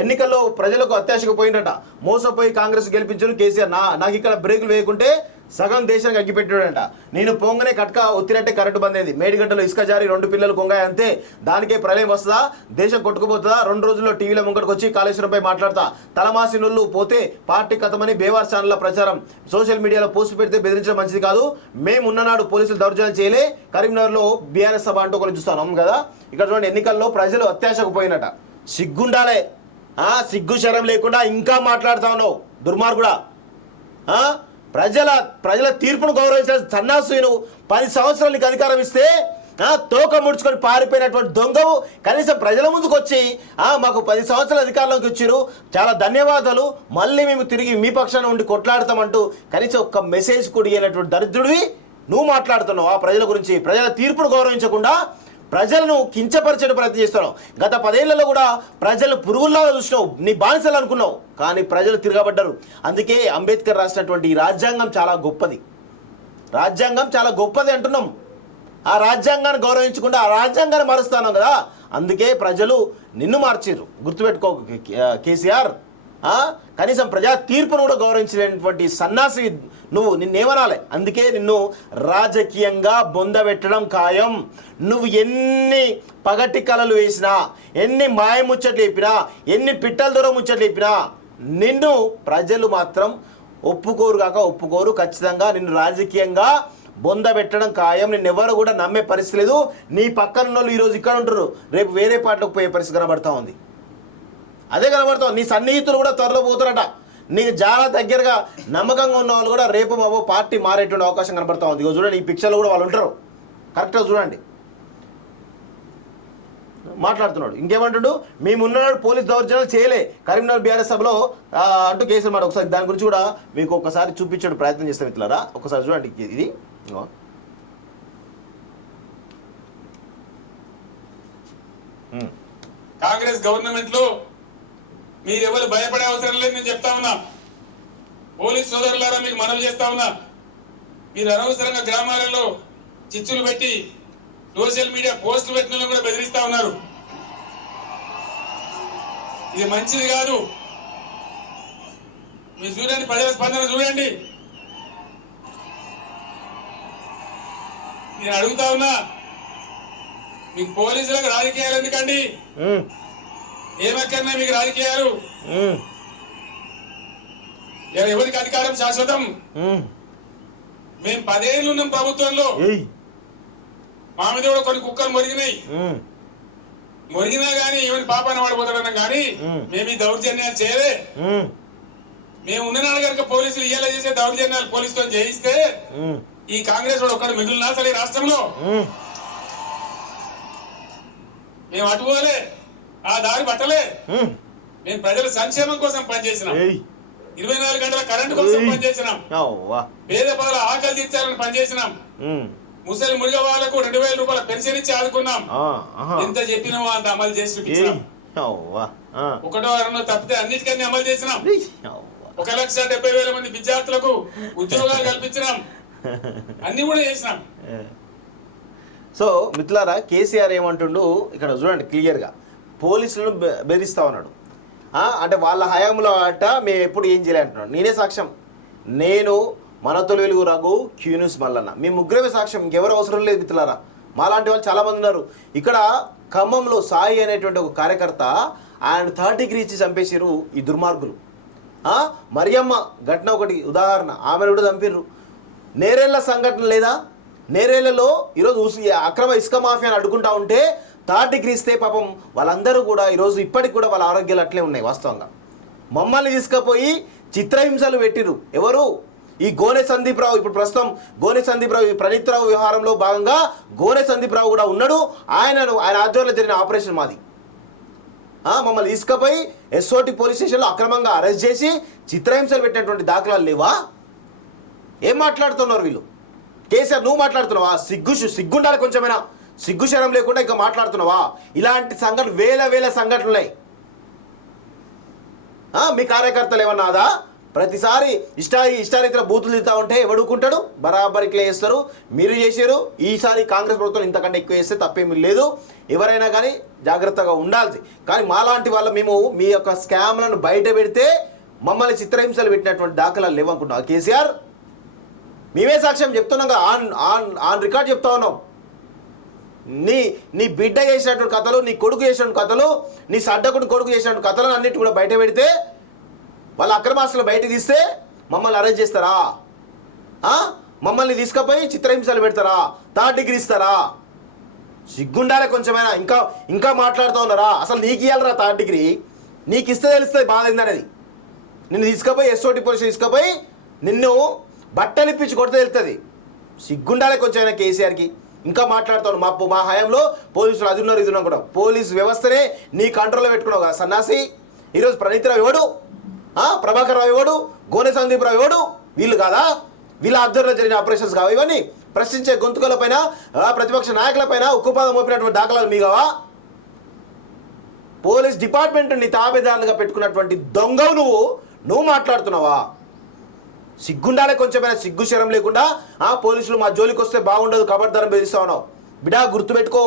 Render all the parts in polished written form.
ఎన్నికల్లో ప్రజలకు అత్యాశకు పోయిందట, మోసపోయి కాంగ్రెస్ గెలిపించారు కేసీఆర్. నాకు ఇక్కడ బ్రేకులు వేయకుంటే సగం దేశానికి అగ్గిపెట్టాడంట. నేను పొంగనే కట్క ఒత్తినట్టే కరెంటు బంద్ అయింది, మేడిగడ్డలో ఇసుక జారి 2 పిల్లలు కొంగాయి అంతే, దానికే ప్రళయం వస్తుందా, దేశం కొట్టుకుపోతుందా, 2 రోజుల్లో టీవీలో ముంగడికి వచ్చి కాళేశ్వరంపై మాట్లాడతా, తలమాసి నుళ్ళు పోతే పార్టీ కథమని బేవార్ ఛానళ్ల ప్రచారం, సోషల్ మీడియాలో పోస్ట్ పెడితే బెదిరించడం మంచిది కాదు, మేము ఉన్ననాడు పోలీసులు దౌర్జన్యం చేయలే, కరీంనగర్లో బీఆర్ఎస్ సభ అంటూ ఒకరు చూస్తాను కదా. ఇక్కడ చూడండి, ఎన్నికల్లో ప్రజలు అత్యాశకు పోయినట. సిగ్గుండాలే, సిగ్గు శరం లేకుండా ఇంకా మాట్లాడుతా ఉన్నావు దుర్మార్గుడా. ప్రజల తీర్పును గౌరవించాల్సిన సన్నాసు నువ్వు. 10 సంవత్సరాలు నీకు అధికారం ఇస్తే తోక ముడుచుకొని పారిపోయినటువంటి దొంగవు కనీసం ప్రజల ముందుకు వచ్చి మాకు 10 సంవత్సరాల అధికారంలోకి వచ్చారు, చాలా ధన్యవాదాలు, మళ్ళీ మేము తిరిగి మీ పక్షాన ఉండి కొట్లాడతామంటూ కనీసం ఒక్క మెసేజ్ కూడా ఇవ్వనటువంటి దరిద్రుడివి నువ్వు మాట్లాడుతున్నావు. ఆ ప్రజల గురించి, ప్రజల తీర్పును గౌరవించకుండా ప్రజలను కించపరిచే ప్రయత్నం చేస్తున్నావు. గత 10 ఏళ్లలో కూడా ప్రజలు పురుగుల్లాగా చూసినావు, నీ బానిసలు అనుకున్నావు, కానీ ప్రజలు తిరగబడ్డారు. అందుకే అంబేద్కర్ రాసినటువంటి ఈ రాజ్యాంగం చాలా గొప్పది, రాజ్యాంగం చాలా గొప్పది అంటున్నాం. ఆ రాజ్యాంగాన్ని గౌరవించకుండా ఆ రాజ్యాంగాన్ని మారుస్తాను కదా, అందుకే ప్రజలు నిన్ను మార్చారు. గుర్తుపెట్టుకో కేసీఆర్, కనీసం ప్రజా తీర్పును కూడా గౌరవించినటువంటి సన్నాసి నువ్వు, నిన్నేమనాలి. అందుకే నిన్ను రాజకీయంగా బొందబెట్టడం ఖాయం. నువ్వు ఎన్ని పగటి కలలు వేసినా, ఎన్ని మాయముచ్చట్లు చెప్పినా, ఎన్ని పిట్టల దూరం ముచ్చట్లు చెప్పినా నిన్ను ప్రజలు మాత్రం ఒప్పుకోరు కాక ఒప్పుకోరు. ఖచ్చితంగా నిన్ను రాజకీయంగా బొందబెట్టడం ఖాయం. నిన్నెవరు కూడా నమ్మే పరిస్థితి లేదు. నీ పక్కన వాళ్ళు ఈరోజు ఇక్కడ ఉంటారు, రేపు వేరే పార్టీలకు పోయే పరిస్థితి కనబడతా ఉంది. అదే కనబడతావు. నీ సన్నిహితులు కూడా త్వరలో పోతారట. నీకు చాలా దగ్గరగా నమ్మకంగా ఉన్న వాళ్ళు కూడా రేపు మాబో పార్టీ మారేటువంటి అవకాశం కనబడతా ఉంది. చూడండి, ఈ పిక్చర్లో కూడా వాళ్ళు ఉంటారు. కరెక్ట్గా చూడండి, మాట్లాడుతున్నాడు. ఇంకేమంటాడు, మేమున్నాడు పోలీస్ దౌర్జన్యాలు చేయలే కరీంనగర్ బీఆర్ఎస్ సభలో అంటూ కేసులు మాట. ఒకసారి దాని గురించి కూడా మీకు ఒకసారి చూపించే ప్రయత్నం చేస్తాం మిత్రులారా. ఒకసారి చూడండి, ఇది కాంగ్రెస్ గవర్నమెంట్ లో మీరెవరు భయపడే అవసరం లేదు. నేను చెప్తా ఉన్నా, పోలీస్ సోదరులారా మీకు మనవి చేస్తా ఉన్నా, మీరు అనవసరంగా గ్రామాలలో చిచ్చులు పెట్టి సోషల్ మీడియా పోస్టులు పెట్టిన కూడా బెదిరిస్తా ఉన్నారు. ఇది మంచిది కాదు. మీరు చూడండి, ప్రజల స్పందన చూడండి. నేను అడుగుతా ఉన్నా, మీకు పోలీసులకు రాజకీయాలు ఎందుకండి? ఏమక్కర్నా మీకు రాజకీయాలు? ఎవరికి అధికారం శాశ్వతం? మేము 10 ఏళ్ళు ఉన్నాం ప్రభుత్వంలో. మా మీద కూడా కొన్ని కుక్కలు మొరిగినా గానీ ఏమైనా పాపాన పడిపోతాడన్నాం కానీ మేము ఈ దౌర్జన్యాలు చేయలే. మేము ఉన్ననాడు కనుక పోలీసులు ఇయ్యాల చేసే దౌర్జన్యాలు పోలీసుతో చేయిస్తే ఈ కాంగ్రెస్ వాడు ఒక్కడు మిగులున్నా అసలు ఈ రాష్ట్రంలో మేము అటుపోలే, ఆ దారి పట్టలే. మేము ప్రజల సంక్షేమం కోసం పనిచేసినాం, 24 గంటల కరెంటు కోసం పనిచేసినాం, పేద ప్రజల ఆకలి తీర్చాలని పనిచేసినాం, ముసలి మురిగ వాళ్ళకు 2000 రూపాయల పెన్షన్ ఇచ్చి ఆదుకున్నాం. ఎంత చెప్పినామో అంత అమలు చేసి చూపించినాం. 1 తప్పితే అన్నిటికన్నీ అమలు చేసినాం. 1,70,000 మంది విద్యార్థులకు ఉద్యోగాలు కల్పించినాం, అన్ని కూడా చేసినాం. సో మిత్రులారా, కేసీఆర్ ఏమంటుండు ఇక్కడ చూడండి క్లియర్గా, పోలీసులను బెదిరిస్తా ఉన్నాడు. అంటే వాళ్ళ హయాంలో అట మేము ఎప్పుడు ఏం చేయలే అంటున్నాడు. నేనే సాక్ష్యం, నేను మనతోలు వెలుగు రఘు, క్యూన్యూస్ మల్లన్న, మీ ముగ్గురమే సాక్ష్యం, ఇంకెవరు అవసరం లేదు మిత్రులారా. మాలాంటి వాళ్ళు చాలామంది ఉన్నారు. ఇక్కడ ఖమ్మంలో సాయి అనేటువంటి ఒక కార్యకర్త ఆయన 30 డిగ్రీ ఇచ్చి చంపేసారు ఈ దుర్మార్గులు. మరియమ్మ ఘటన ఒకటి ఉదాహరణ, ఆమెను కూడా చంపిర్రు. నేరేళ్ల సంఘటన లేదా? నేరేళ్లలో ఈరోజు అక్రమ ఇసుక మాఫియాని అడ్డుకుంటా ఉంటే 3rd డిగ్రీ ఇస్తే పాపం వాళ్ళందరూ కూడా ఈరోజు ఇప్పటికి కూడా వాళ్ళ ఆరోగ్యాలు అట్లే ఉన్నాయి. వాస్తవంగా మమ్మల్ని తీసుకుపోయి చిత్రహింసలు పెట్టిరు. ఎవరు? ఈ గోనె సందీప్ రావు. ఇప్పుడు ప్రస్తుతం గోనె సందీప్ రావు, ప్రణీత్ రావు వ్యవహారంలో భాగంగా గోనె సందీప్ రావు కూడా ఉన్నాడు. ఆయన ఆధ్వర్యంలో జరిగిన ఆపరేషన్ మాది. మమ్మల్ని తీసుకుపోయి ఎస్ఓటి పోలీస్ స్టేషన్లో అక్రమంగా అరెస్ట్ చేసి చిత్రహింసలు పెట్టినటువంటి దాఖలాలు లేవా? ఏం మాట్లాడుతున్నారు వీళ్ళు? కేసీఆర్ నువ్వు మాట్లాడుతున్నావా? సిగ్గుండాలి కొంచెమైనా, సిగ్గు శరం లేకుండా ఇంకా మాట్లాడుతున్నావా? ఇలాంటి సంఘటనలు వేల సంఘటనలు ఉన్నాయి. మీ కార్యకర్తలు ఏమన్నాదా? ప్రతిసారి ఇష్టారీతిలో బూతులు తిరుగుతూ ఉంటే ఎవడుకుంటాడు? బరాబర్ ఇట్లా చేస్తారు. మీరు చేశారు. ఈసారి కాంగ్రెస్ ప్రభుత్వం ఇంతకంటే ఎక్కువ చేస్తే తప్పేమీ లేదు. ఎవరైనా కానీ జాగ్రత్తగా ఉండాల్సి. కానీ మాలాంటి వాళ్ళ మేము మీ యొక్క స్కామ్లను బయట పెడితే మమ్మల్ని చిత్రహింసలు పెట్టినటువంటి దాఖలాలు లేవనుకుంటున్నాం. కేసీఆర్ మేమే సాక్ష్యం చెప్తున్నాం, ఆన్ రికార్డ్ చెప్తా ఉన్నాం. నీ బిడ్డ చేసినటువంటి కథలు, నీ కొడుకు చేసినటువంటి కథలు, నీ సడ్డకుడు కొడుకు చేసినటువంటి కథలను అన్నిటి కూడా బయట పెడితే, వాళ్ళ అక్రమాస్తులు బయట తీస్తే మమ్మల్ని అరెస్ట్ చేస్తారా? మమ్మల్ని తీసుకుపోయి చిత్రహింసలు పెడతారా? 3rd డిగ్రీ ఇస్తారా? సిగ్గుండాలే కొంచెమైనా. ఇంకా మాట్లాడుతూ ఉన్నారా? అసలు నీకు ఇవ్వాలరా 3rd డిగ్రీ? నీకు ఇస్తే తెలుస్తుంది బాధ ఏందనేది. నిన్ను తీసుకుపోయి ఎస్ఓటి పోలీసు తీసుకుపోయి నిన్ను బట్టలు ఇప్పించి కొడితే వెళ్తుంది. సిగ్గుండాలే కొంచెమైనా కేసీఆర్కి. ఇంకా మాట్లాడుతాను. మా హయాంలో పోలీసులు అది ఉన్నారు ఇది ఉన్నారు కూడా. పోలీసు వ్యవస్థనే నీ కంట్రోల్లో పెట్టుకున్నావు కదా సన్నాసి. ఈరోజు ప్రణీతిరావు ఎవడు? ప్రభాకర్ రావు ఎవడు? గోనె సందీప్ రావు ఎవడు? వీళ్ళు కాదా? వీళ్ళ ఆధ్వర్యంలో జరిగిన ఆపరేషన్స్ కావు ఇవన్నీ? ప్రశ్నించే గొంతుకల పైన, ప్రతిపక్ష నాయకుల పైన ఉక్కుపాదం మోపినటువంటి దాఖలాలు మీ కావా? పోలీస్ డిపార్ట్మెంట్ నీ తాబేదారులుగా పెట్టుకున్నటువంటి దొంగవు నువ్వు మాట్లాడుతున్నావా? సిగ్గుండాలే కొంచెమైనా. సిగ్గు శరం లేకుండా పోలీసులు మా జోలికి వస్తే బాగుండదు, కబడ్దారం బెదిరిస్తా ఉన్నావు. బిడా గుర్తుపెట్టుకో,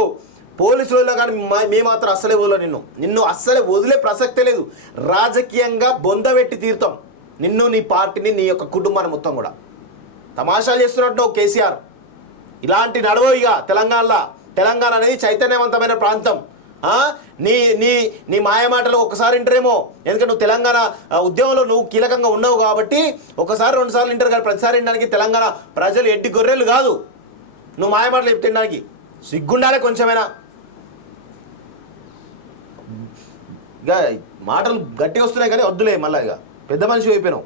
పోలీసులలో కానీ మేము మాత్రం అస్సలే వదలం. నిన్ను అస్సలే వదిలే ప్రసక్తే లేదు. రాజకీయంగా బొందబెట్టి తీరుతాం నిన్ను, నీ పార్టీని, నీ యొక్క కుటుంబాన్ని మొత్తం కూడా. తమాషాలు చేస్తున్నట్టు కేసీఆర్. ఇలాంటి నడవో ఇక తెలంగాణ అనేది చైతన్యవంతమైన ప్రాంతం. నీ మాయమాటలు ఒకసారి ఇంటరేమో, ఎందుకంటే నువ్వు తెలంగాణ ఉద్యమంలో నువ్వు కీలకంగా ఉన్నావు కాబట్టి ఒకసారి 2 సార్లు ఇంటర్ కానీ ప్రతిసారి వినడానికి తెలంగాణ ప్రజలు ఎడ్డి గొర్రెలు కాదు నువ్వు మాయమాటలు చెప్తినడానికి. సిగ్గుండాలే కొంచెమైనా. ఇక మాటలు గట్టిగా వస్తున్నాయి కానీ వద్దులే, మళ్ళీ ఇక పెద్ద మనిషి అయిపోయినావు.